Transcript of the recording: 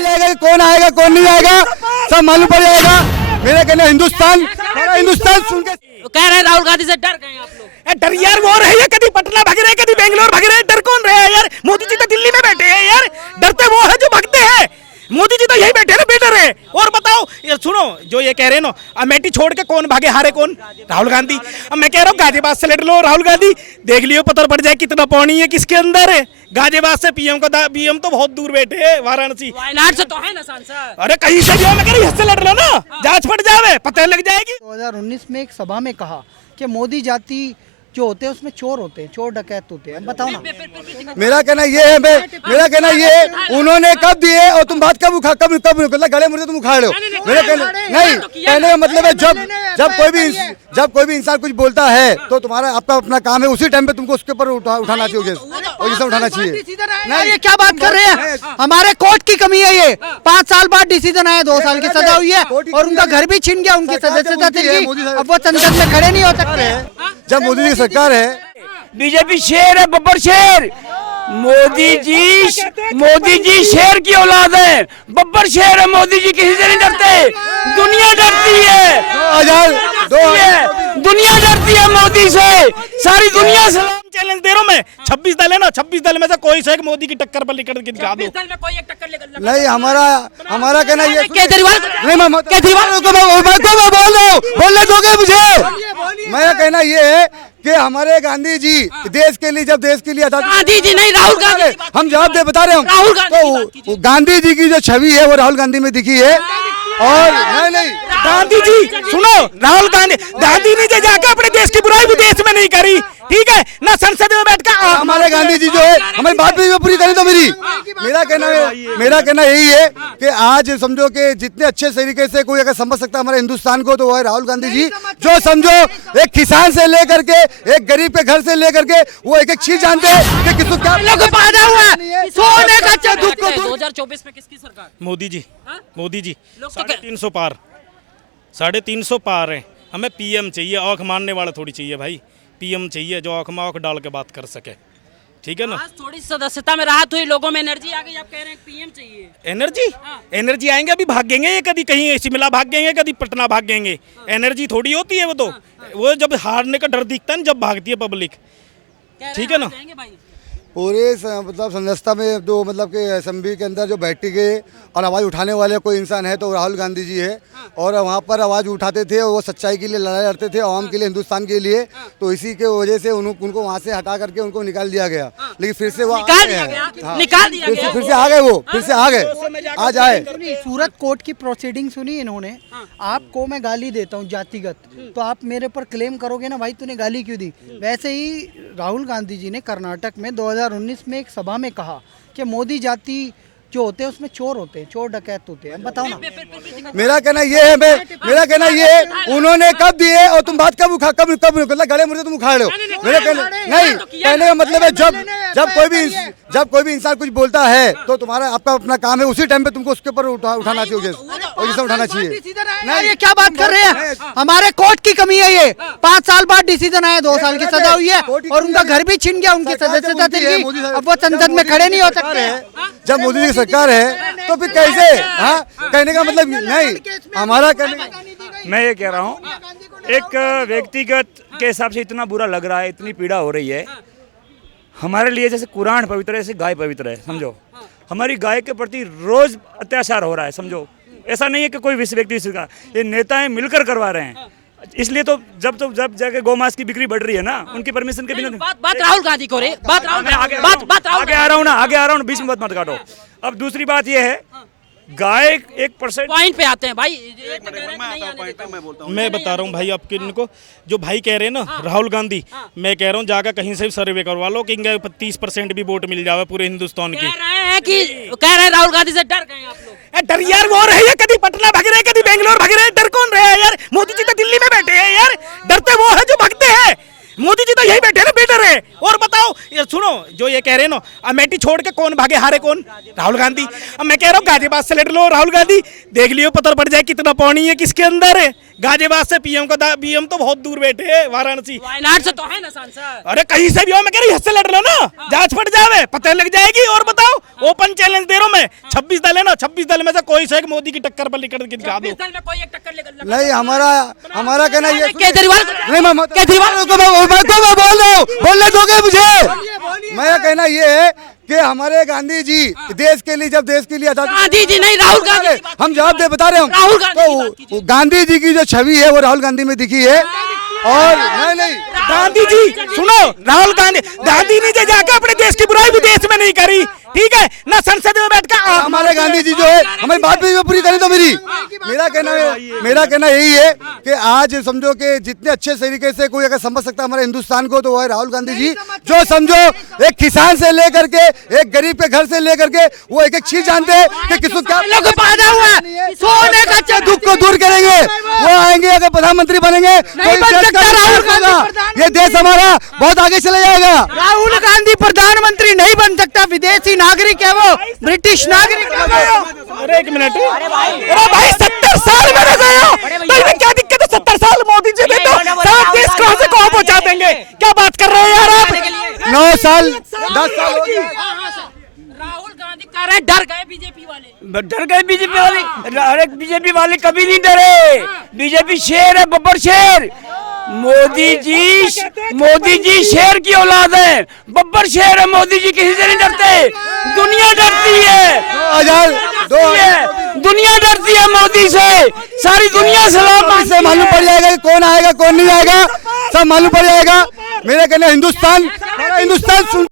पड़ जाएगा कि कौन आएगा कौन नहीं आएगा, सब मालूम पड़ जाएगा। मेरे कहने हिंदुस्तान, हिंदुस्तान सुन के कह रहे हैं राहुल गांधी से डर गए आप लोग। डर यार वो रहे, कभी पटना भाग रहे, कभी बेंगलोर भाग रहे, डर कौन रहे यार? मोदी जी तो दिल्ली में बैठे हैं यार, डरते वो है जो भागते हैं। मोदी जी तो यही बैठे ना, बेटर है। और बताओ ये सुनो, जो ये कह रहे हैं ना, अमेठी छोड़ के कौन भागे, हारे कौन? राहुल गांधी। अब मैं कह रहा हूँ गाजियाबाद से लड़ लो राहुल गांधी, देख लियो पता पड़ जाए कितना पानी है किसके अंदर है। गाजियाबाद से पीएम तो बहुत दूर बैठे है, वाराणसी। वायनाड से तो है ना सांसद। अरे कहीं से भी हो, मैं कह रही हूँ, से लड़ लो ना, जांच पड़ जावे, पता लग जाएगी। 2019 में एक सभा में कहा कि मोदी जाति जो होते हैं उसमें चोर होते हैं, चोर डकैत होते हैं। बताओ ना। मेरा कहना ये है, मेरा कहना ये है, उन्होंने कब दिए और तुम बात कब गले मुझे तुम उखाड़ रहे हो। मेरा कहना नहीं, कहने का मतलब है जब कोई भी इंसान कुछ बोलता है तो तुम्हारा आपका अपना काम है, उसी टाइम पे तुमको उसके ऊपर उठाना चाहिए, उठाना चाहिए। नहीं, ये क्या बात कर रहे हैं? हमारे कोर्ट की कमी है ये। 5 साल बाद डिसीजन आया, 2 साल की सजा हुई है और उनका घर भी छीन गया, उनकी सदस्यता छीन गई। अब वो संसद में खड़े नहीं हो सकते। जब मोदी जी सरकार है, बीजेपी शेर है, बब्बर शेर। मोदी जी शेर की औलाद है, बब्बर शेर है। मोदी जी किसी से नहीं डरते, दुनिया डरती है। दुनिया डरती है मोदी से, सारी दुनिया से। चैलेंज दे रहा हूं मैं, 26 दल है ना, 26 दल में से कोई से मोदी की टक्कर पर लेकर के दिखा दो। कोई एक टक्कर लेकर नहीं हमारा कहना ये, केजरीवाल को बोलने दोगे मुझे? मेरा कहना ये है कि हमारे गांधी जी देश के लिए, जब देश के लिए गांधी जी नहीं, राहुल गांधी। हम जवाब दे बता रहे हैं, राहुल गांधी तो गांधी जी की जो छवि है वो राहुल गांधी में दिखी है। और नहीं गांधी जी सुनो, राहुल गांधी ने जाकर अपने देश की बुराई भी देश में नहीं करी, ठीक है ना, संसद में बैठ कर। हमारे गांधी जी जो है, हमारी बात भी पूरी करें तो मेरा कहना यही है कि आज समझो कि जितने अच्छे तरीके से कोई अगर समझ सकता है हमारे हिंदुस्तान को, तो वो है राहुल गांधी जी। जो समझो एक किसान से लेकर के एक गरीब के घर से लेकर के वो एक एक चीज जानते हैं कि किसको क्या पैदा हुआ है। सोने का 2024 में किसकी सरकार? मोदी जी। 350 पार, 350 पार है। हमें पीएम चाहिए, आंख मारने वाला थोड़ी चाहिए भाई। पीएम चाहिए जो आंख में आंख डाल के बात कर सके, ठीक है ना। आज थोड़ी सदस्यता में राहत हुई, लोगों में एनर्जी आ गई, आप कह रहे हैं पीएम चाहिए। एनर्जी आएंगे, अभी भागेंगे ये, कभी कहीं शिमला भागेंगे, कभी पटना भागेंगे। एनर्जी थोड़ी होती है वो तो, वो जब हारने का डर दिखता है जब भागती है पब्लिक, ठीक है ना। पूरे मतलब संस्था में जो मतलब कि असेंबली के अंदर जो बैठे और आवाज़ उठाने वाले कोई इंसान है तो राहुल गांधी जी है। और वहाँ पर आवाज़ उठाते थे, वो सच्चाई के लिए लड़ाई लड़ते थे, आवाम के लिए, हिंदुस्तान के लिए। तो इसी के वजह से उनको वहाँ से हटा करके उनको निकाल दिया गया। लेकिन फिर से वो निकाल दिया गया, फिर से आ गए, वो फिर से आ गए, आज आए। सूरत कोर्ट की प्रोसीडिंग सुनी इन्होंने। आपको मैं गाली देता हूँ जातिगत, तो आप मेरे पर क्लेम करोगे ना भाई तूने गाली क्यों दी। वैसे ही राहुल गांधी जी ने कर्नाटक में 2019 में एक सभा में कहा कि मोदी जाति जो होते हैं उसमें चोर होते हैं, चोर डकैत होते हैं। बताओ ना। मेरा कहना ये है, मेरा कहना ये है, उन्होंने कब दिए और तुम बात कब गले मुझे तुम उखाड़ रहे हो। मेरा कहना नहीं, कहने का मतलब है जब कोई भी इंसान कुछ बोलता है तो तुम्हारा आपका अपना काम है, उसी टाइम पे तुमको उसके ऊपर उठाना चाहिए, उठाना चाहिए। नहीं, ये क्या बात कर रहे हैं? हमारे कोर्ट की कमी है ये। 5 साल बाद डिसीजन आया, 2 साल की सजा हुई है और उनका घर भी छीन गया, उनकी सदस्यता छीन गई। अब वो संसद में खड़े नहीं हो सकते। जब मोदी जी सरकार है तो फिर कैसे? हाँ, कहने का मतलब नहीं, हमारा कहने, मैं ये कह रहा हूँ, एक व्यक्तिगत के हिसाब से इतना बुरा लग रहा है, इतनी पीड़ा हो रही है। हमारे लिए जैसे कुरान पवित्र है, ऐसे गाय पवित्र है, समझो। हमारी गाय के प्रति रोज अत्याचार हो रहा है, समझो। ऐसा नहीं है कि कोई व्यक्ति, ये नेताएं मिलकर करवा रहे हैं। इसलिए तो जब जाके गौमांस की बिक्री बढ़ रही है ना, उनकी परमिशन के बिना। बात राहुल गांधी को रे, आगे आ रहा हूँ, बीच में मत काटो। अब दूसरी बात ये है, गाय 1% पॉइंट पे आते हैं भाई। मैं बता रहा हूँ भाई आपके, इनको जो भाई कह रहे हैं ना राहुल गांधी, मैं कह रहा हूँ जाकर कहीं से भी सर्वे करवा लो कि 30% भी वोट मिल जावे पूरे हिंदुस्तान की। कह रहे हैं राहुल गांधी से डर गए आप लोग। डर यार वो रहे, कभी पटना भाग रहे, कभी बेंगलोर भाग रहे, डर कौन रहे यार? मोदी जी तो दिल्ली में बैठे हैं यार, डरते वो है जो भागते हैं। मोदी जी तो यही बैठे ना, बेटर है। और बताओ ये सुनो, जो ये कह रहे हैं ना, अमेठी छोड़ के कौन भागे, हारे कौन? राहुल गांधी। अब मैं कह रहा हूँ गाजियाबाद से लड़ लो राहुल गांधी, देख लियो पता पड़ जाए कितना पानी है किसके अंदर है। गाजियाबाद से पीएम तो बहुत दूर बैठे हैं, वाराणसी। वायनाड से तो है ना सांसद। अरे कहीं से भी हो, मैं कह रही हद से लड़ लो ना, जांच पड़ जावे, पता लग जाएगी। और बताओ, ओपन चैलेंज दे रहा हूं मैं, 26 दल है ना, 26 दल में से कोई से एक मोदी की टक्कर पर लिखकर के दिखा दो। में कोई एक टक्कर लेकर नहीं, हमारा कहना ये केजरीवाल नहीं, केजरीवाल को मैं बोलने दोगे मुझे? मेरा कहना ये है कि हमारे गांधी जी देश के लिए, जब देश के लिए आजादी, गांधी जी नहीं, राहुल गांधी, हम जवाब दे बता रहे हैं। राहुल गांधी तो गांधी जी की जो छवि है वो राहुल गांधी में दिखी है। और नहीं, गांधी जी सुनो, राहुल गांधी ने जाकर अपने देश की बुराई भी देश में नहीं करी, ठीक है ना, संसद में बैठकर हमारे गांधी जी जो है, हमारी बात भी पूरी करें तो मेरा कहना यही है कि आज समझो कि जितने अच्छे तरीके से कोई अगर समझ सकता है हमारे हिंदुस्तान को, तो वो है राहुल गांधी जी, जो समझो एक किसान से लेकर के एक गरीब के घर से लेकर के वो एक एक चीज जानते हैं कि किसको क्या पैदा हुआ है, सोने का दुख को दूर करेंगे। वो आएंगे, अगर प्रधानमंत्री बनेंगे तो ये देश हमारा बहुत आगे चले जाएगा। राहुल गांधी प्रधानमंत्री नहीं बन सकता, विदेशी नागरिक है वो, ब्रिटिश नागरिक है वो। अरे एक मिनट, अरे भाई 70 साल में रह गए हो, तो इन्हें क्या दिक्कत है? 70 साल मोदी जी ने तो सारा देश कहां से कहां पहुंचा देंगे, क्या बात कर रहे हो यार आप? 9 साल 10 साल हो गए। राहुल गांधी कह रहे हैं डर गए बीजेपी वाले, डर गए बीजेपी वाले? अरे बीजेपी वाले कभी नहीं डरे, बीजेपी शेर है, बब्बर शेर। मोदी जी शेर की औलाद है, बब्बर शेर है। मोदी जी किसी से नहीं डरते, दुनिया डरती है, दुनिया डरती है मोदी से, सारी दुनिया सलाम से मालूम पड़ जाएगा कि कौन आएगा कौन नहीं आएगा, सब मालूम पड़ जाएगा। मेरे कहने हिंदुस्तान